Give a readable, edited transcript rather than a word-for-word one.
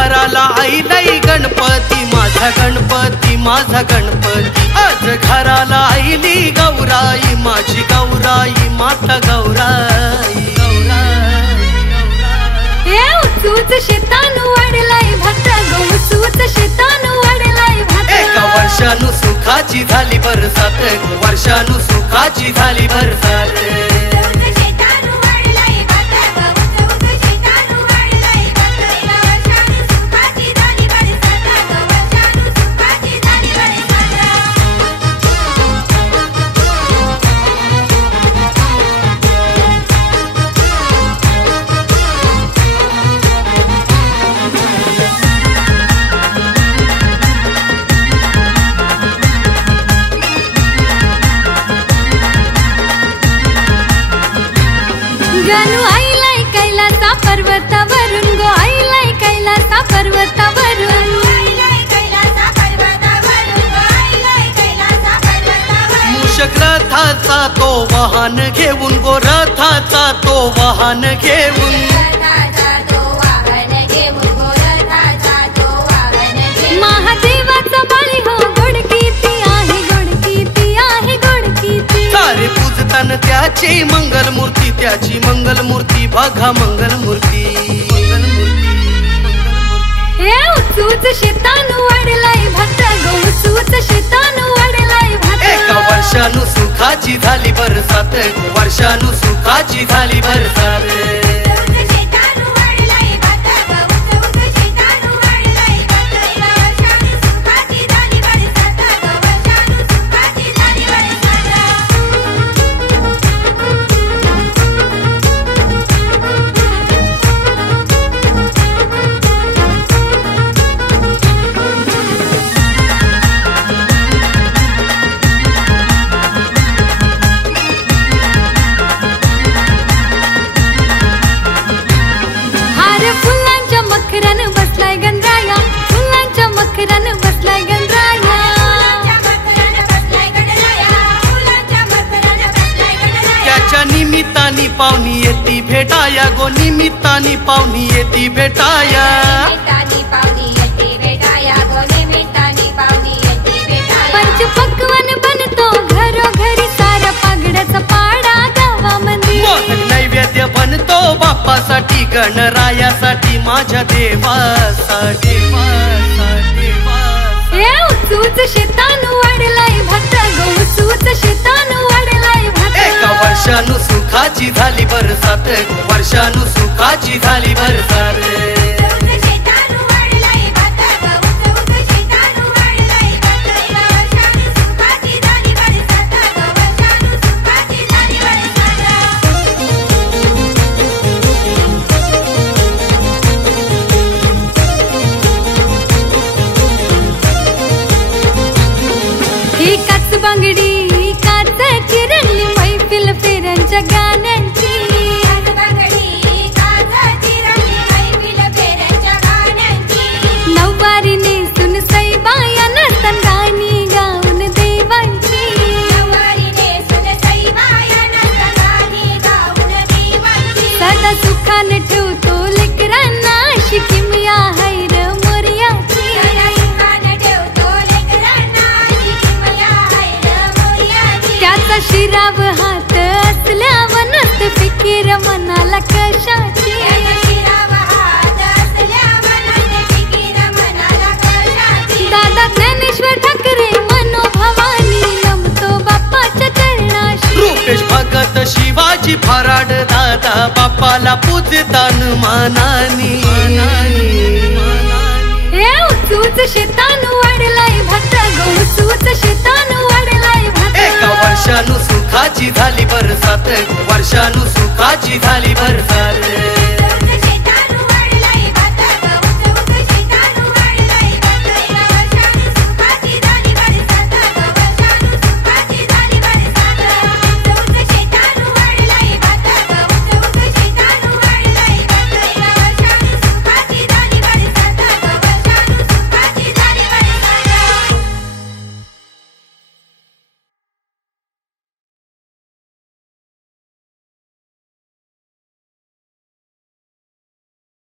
घराला आईलाई गणपती, माझा गणपती, माझा गणपती। आज घराला आईली गौराई, माझी गौराई, माता गौराई। उचूच शेतान वाढलाय भात गो, उचूच शेतान वाढलाय भात। एका वर्षानु सुखाची झाली बरसात, वर्षानु सुखाची झाली बरसात। गणू आईलाय कैलासा पर्वतावरून गो, आईलाय कैलासा पर्वतावरून। मूषक रथाचा तो वाहन घेऊन गो, रथाचा तो वाहन घेऊन। महादेवाचा बळी हो, गोड कीर्ती आहे, गोड कीर्ती आहे, गोड कीर्ती। सारे पूजतान त्याची मंगलमूर्ती, त्याची मंगलमूर्ती, बघा मंगलमूर्ती। हे उचूच शेतान वाढलाय भात गो, उचूच शेतान वाढलाय भात। एका वर्षानु सुखाची झाली बरसात, वर्षानु सुखाची झाली बरसात। फुलांच्या मखरान बसलाय गणराया, फुलांच्या मखरान बसलाय गणराया। त्याच्या निमित्तानी पाहुणी येती भेटाया गो, निमित्तानी पाहुणी येती भेटाया। पंचपक्वान्न बनतो घरोघरी, सारा पागड्याचा पाडा गावामध्ये। मोदक नैवेद्य बनतो बाप्पासाठी, गणरायासाठी, माझ्या देवासाठी। हे उचूच शेतान वाढलाय भात गो, उचूच शेतान वाढलाय भात। एका वर्षानु सुखाची झाली बरसात, वर्षानु सुखाची झाली बरसात। ही काच बांगडी काचाची रंगली मैफिल फेऱ्यांच्या गाण्यांची। नऊवारी नेसून सईबाया नसतान गाणी गाऊन देवांची। सदा सुखान ठेवतो लेकरांना, अशी किमया हैर मोर्याची। त्याचा शिराव हात असल्यावर नसते फिकीर मनाला कशाची। दादा ज्ञानेश्वर ठाकरे मनोभावानी नमतो बाप्पाच्या चरणाशी। रुपेश भगत शिवाजी फराड दादा, बाप्पाला पूजतान मानानी। हे उचूच शेतान वाढलाय भात गो, उचूच शेतान वाढलाय भात। एका वर्षानु सुखाची झाली बरसात, वर्षानु सुखाची झाली बरसात।